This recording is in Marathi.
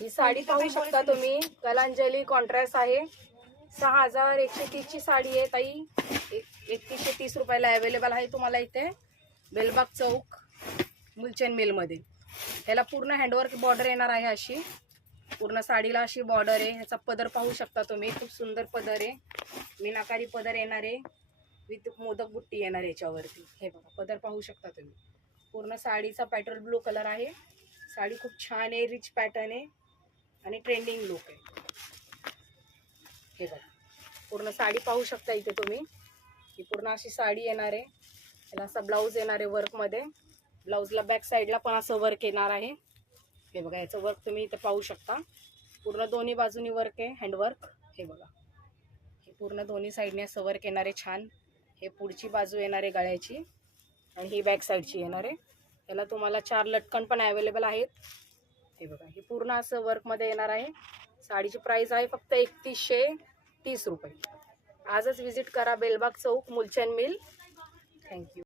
ही साडी पाहू शकता तुम्ही, कलांजली कॉन्ट्रास्ट आहे. 6130 ची साडी आहे ताई. 3130 रुपयाला अवेलेबल आहे तुम्हाला इथे बेलबाग चौक मुलचंद मिल मध्ये. ह्याला पूर्ण हँडवर्क बॉर्डर येणार आहे. अशी पूर्ण साडीला अशी बॉर्डर आहे. ह्याचा पदर पाहू शकता तुम्ही, खूप सुंदर पदर आहे. मीनाकारी पदर येणार आहे विथ मोदक बुट्टी येणार याच्यावरती. हे बघा पदर पाहू शकता तुम्ही. पूर्ण साडीचा पॅटर्न ब्लू कलर आहे. साडी खूप छान आहे, रिच पॅटर्न आहे आणि ट्रेंडिंग लुक आहे. हे बघा पूर्ण साडी पाहू शकता इथे तुम्ही. ही पूर्ण अशी साडी येणार आहे. याला असा ब्लाऊज येणार आहे वर्कमध्ये. ब्लाऊजला बॅक साईडला पण असं वर्क येणार आहे. हे बघा याचं वर्क तुम्ही इथे पाहू शकता. पूर्ण दोन्ही बाजूनी वर्क आहे, हँडवर्क. हे बघा हे पूर्ण दोन्ही साईडने असं वर्क येणार आहे छान. हे पुढची बाजू येणार आहे गळ्याची आणि ही बॅक साईडची येणार आहे. याला तुम्हाला 4 लटकन पण अवेलेबल आहेत. हे बघा हे पूर्ण असं वर्कमध्ये येणार आहे. साडीची प्राइस आहे फक्त 3130 रुपये. आजच विजिट करा बेलबाग चौक मुलचंद मिल. थँक्यू.